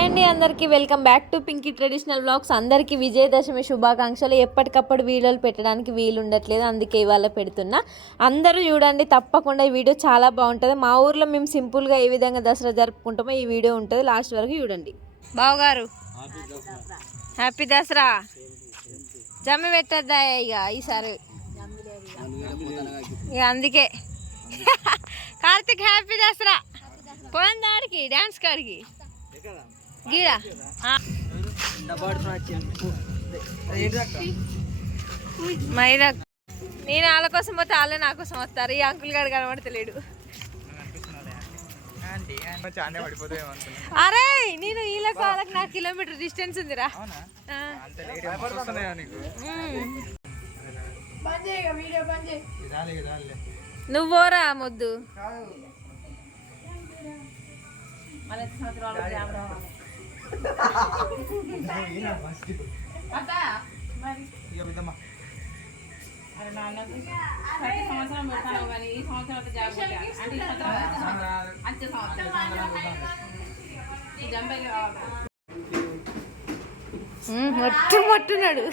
అండి అందరికీ welcome back to Pinky traditional vlogs. అందరికీ విజయదశమి శుభాకాంక్షలు. ఎప్పటికప్పుడు వీడియోలు పెట్టడానికి వీలు ఉండట్లేదు, అందుకే ఇవాళ పెడుతున్నా. అందరూ చూడండి, తప్పకుండా ఈ వీడియో చాలా బాగుంటుంది. మా ఊర్లో మేము సింపుల్గా ఏ విధంగా దసరా జరుపుకుంటామో ఈ వీడియో ఉంటుంది, లాస్ట్ వరకు చూడండి. బావగారు హ్యాపీ దసరా. జమ్మి పెట్టద్దా ఇక ఈసారి, ఇక అందుకే కార్తిక్ హ్యాపీ దసరా. పోయింది ఆడికి డాన్స్ కాడికి గీడా మైదా. నేను వాళ్ళ కోసం పోతే వాళ్ళే నా కోసం వస్తారు. ఈ అంకుల్ గారు కనబడతలేడు. అరే నేను వీళ్ళకి వాళ్ళకి 4 కిలోమీటర్ డిస్టెన్స్ ఉందిరా. నువ్వు పోరా మొద్దు. మట్టున్నాడు.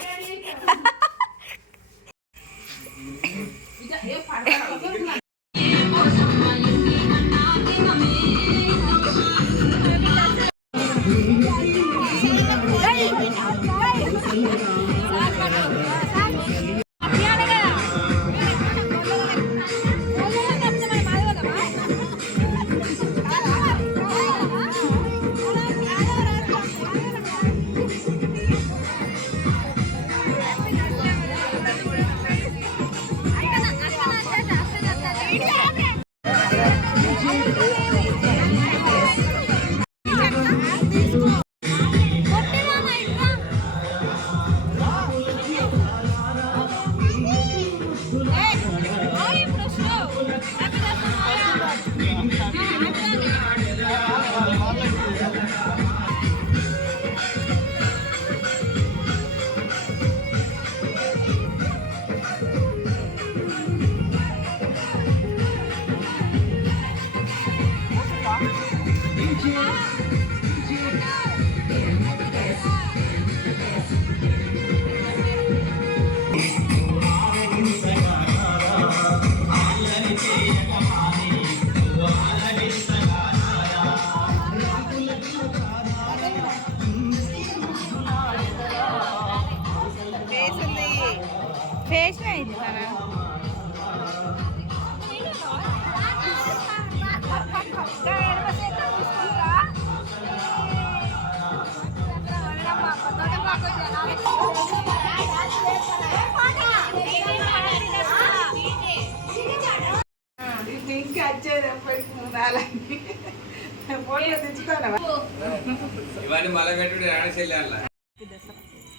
ఫేస్ అయింది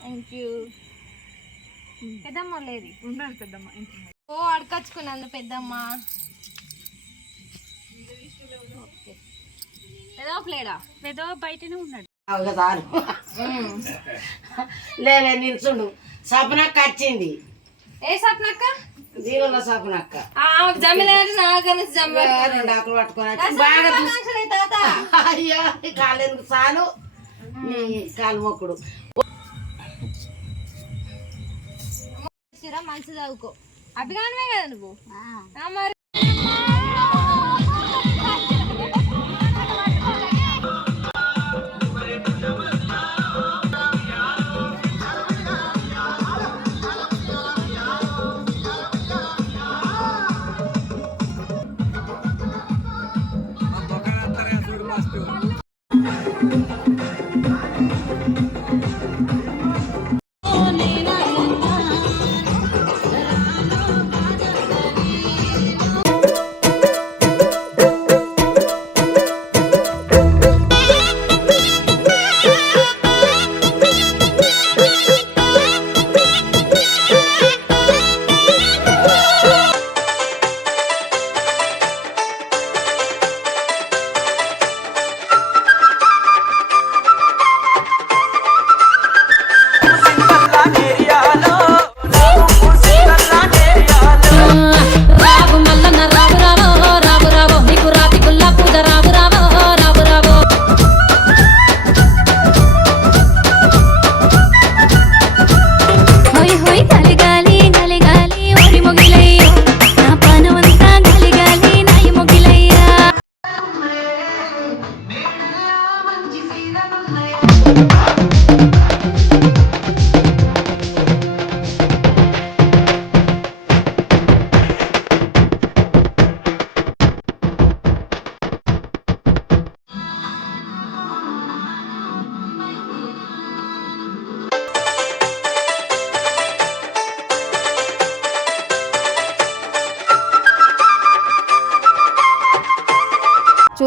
థ్యాంక్ యూ. పెద్దమ్మ లేదు ఉండాలి. పెద్దమ్మ ఓ అడకచ్చుకున్నాను. పెద్దమ్మ పెద్ద ప్లేడా పెద్ద బయటనే ఉన్నాడు. లేలే నిల్చుండు. సపనక్క వచ్చింది. ఏ సపనక్క? జీవన సపనక్క. రెండు ఆకులు పట్టుకొని బాగా అయ్యా కాలు ఎందుకు చాలు కాలు మొక్కుడు. మంచి చదువుకో. అభిగానమే కదా నువ్వు. మరి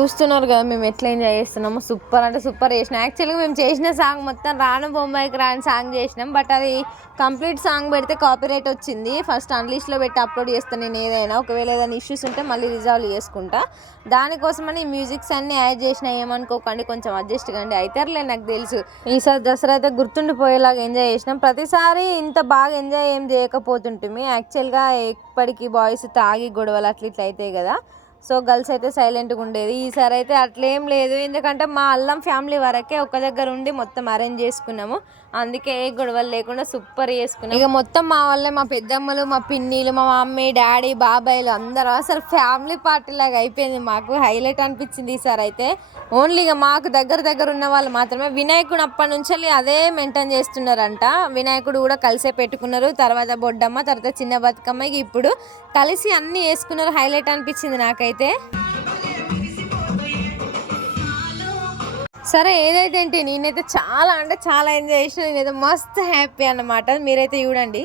చూస్తున్నారు కదా మేము ఎట్లా ఎంజాయ్ చేస్తున్నాము. సూపర్ అంటే సూపర్ చేసినాం. యాక్చువల్గా మేము చేసిన సాంగ్ మొత్తం రాను బొంబాయికి రాని సాంగ్ చేసినాం. బట్ అది కంప్లీట్ సాంగ్ పెడితే కాపీరైట్ వచ్చింది. ఫస్ట్ అన్లిస్ట్లో పెట్టి అప్లోడ్ చేస్తాను నేను ఏదైనా. ఒకవేళ ఏదైనా ఇష్యూస్ ఉంటే మళ్ళీ రిజాల్వ్ చేసుకుంటా. దానికోసమని మ్యూజిక్స్ అన్నీ యాడ్ చేసిన, ఏమనుకోకండి, కొంచెం అడ్జస్ట్ కండి. అవుతారులే నాకు తెలుసు. ఈసారి దసరా అయితే గుర్తుండిపోయేలాగా ఎంజాయ్ చేసినాం. ప్రతిసారి ఇంత బాగా ఎంజాయ్ ఏం చేయకపోతుంటుంది. యాక్చువల్గా ఎప్పటికీ బాయ్స్ తాగి గొడవలు అట్లా ఇట్లా అవుతాయి కదా. సో గర్ల్స్ అయితే సైలెంట్గా ఉండేది. ఈసారి అయితే అట్లేం లేదు. ఎందుకంటే మా అల్లం ఫ్యామిలీ వరకే ఒక దగ్గర ఉండి మొత్తం అరేంజ్ చేసుకున్నాము. అందుకే ఏ గొడవలు లేకుండా సూపర్ చేసుకున్నాం. ఇక మొత్తం మా వాళ్ళే, మా పెద్దమ్మలు, మా పిన్నిలు, మా మమ్మీ, డాడీ, బాబాయ్లు అందరూ అసలు ఫ్యామిలీ పార్టీ లాగా అయిపోయింది. మాకు హైలైట్ అనిపించింది ఈసారి అయితే. ఓన్లీ ఇక మాకు దగ్గర ఉన్న వాళ్ళు మాత్రమే. వినాయకుడు అప్పటి నుంచి అదే మెయింటైన్ చేస్తున్నారంట. వినాయకుడు కూడా కలిసే పెట్టుకున్నారు. తర్వాత బొడ్డమ్మ, తర్వాత చిన్న బతుకమ్మ, ఇప్పుడు కలిసి అన్నీ వేసుకున్నారు. హైలైట్ అనిపించింది నాకైతే. సరే ఏదైతే ఏంటి, నేనైతే చాలా అంటే చాలా ఎంజాయ్ చేసిన. నేనైతే మస్త్ హ్యాపీ అన్నమాట. మీరైతే చూడండి.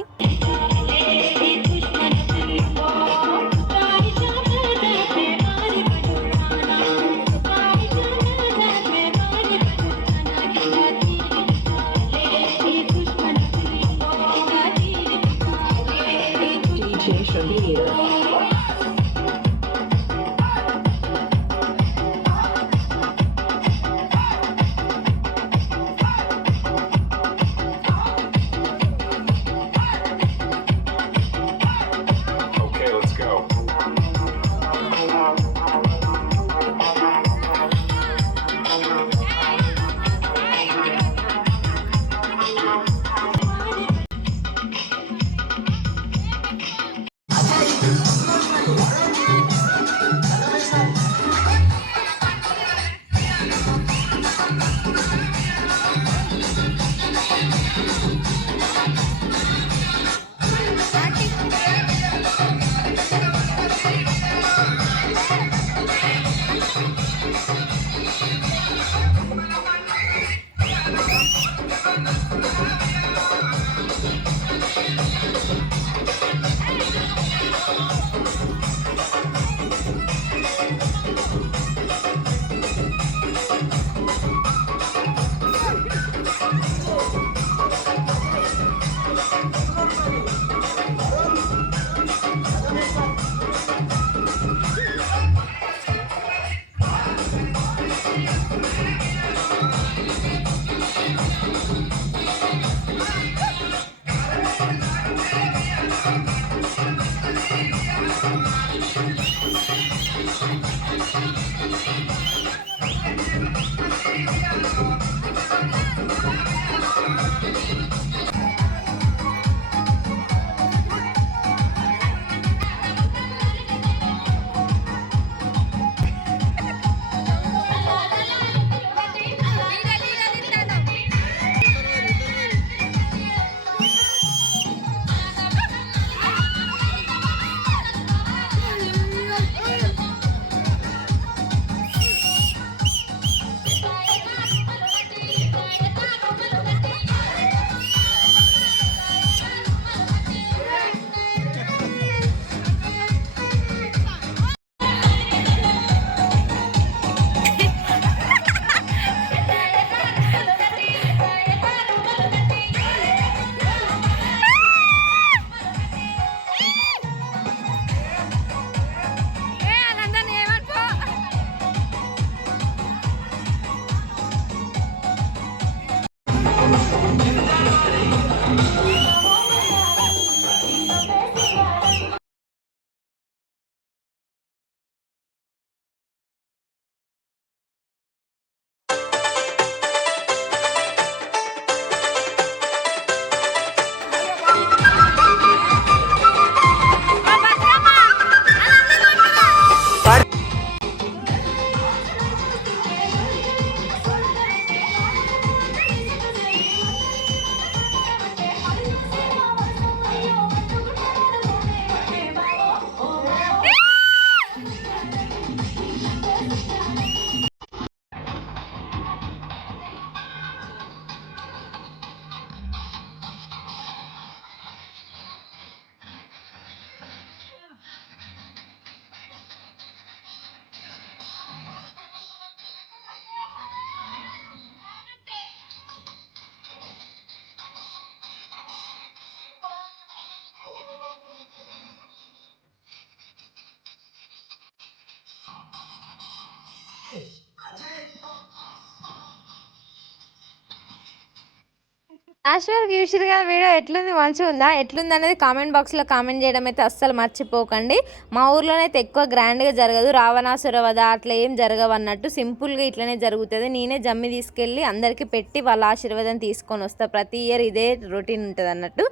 లాస్ట్ వరకు చూసిరు కదా వీడియో, ఎట్లుంది మంచిగా ఉందా ఎట్లుంది అనేది కామెంట్ బాక్స్లో కామెంట్ చేయడం అయితే అస్సలు మర్చిపోకండి. మా ఊర్లోనైతే ఎక్కువ గ్రాండ్గా జరగదు, రావణాసుర వధ అట్లా ఏం జరగవు అన్నట్టు, సింపుల్గా ఇట్లనే జరుగుతుంది. నేనే జమ్మి తీసుకెళ్ళి అందరికీ పెట్టి వాళ్ళ ఆశీర్వాదం తీసుకొని వస్తా. ప్రతి ఇయర్ ఇదే రొటీన్ ఉంటుంది అన్నట్టు.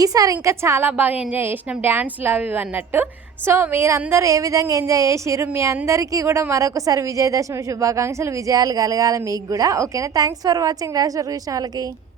ఈసారి ఇంకా చాలా బాగా ఎంజాయ్ చేసినాం, డ్యాన్స్లు అవి అన్నట్టు. సో మీరందరూ ఏ విధంగా ఎంజాయ్ చేసిర్రు, మీ అందరికీ కూడా మరొకసారి విజయదశమి శుభాకాంక్షలు, విజయాలు కలగాలి మీకు కూడా. ఓకేనా, థ్యాంక్స్ ఫర్ వాచింగ్. లాస్ట్ వరకు చూసిన వాళ్ళకి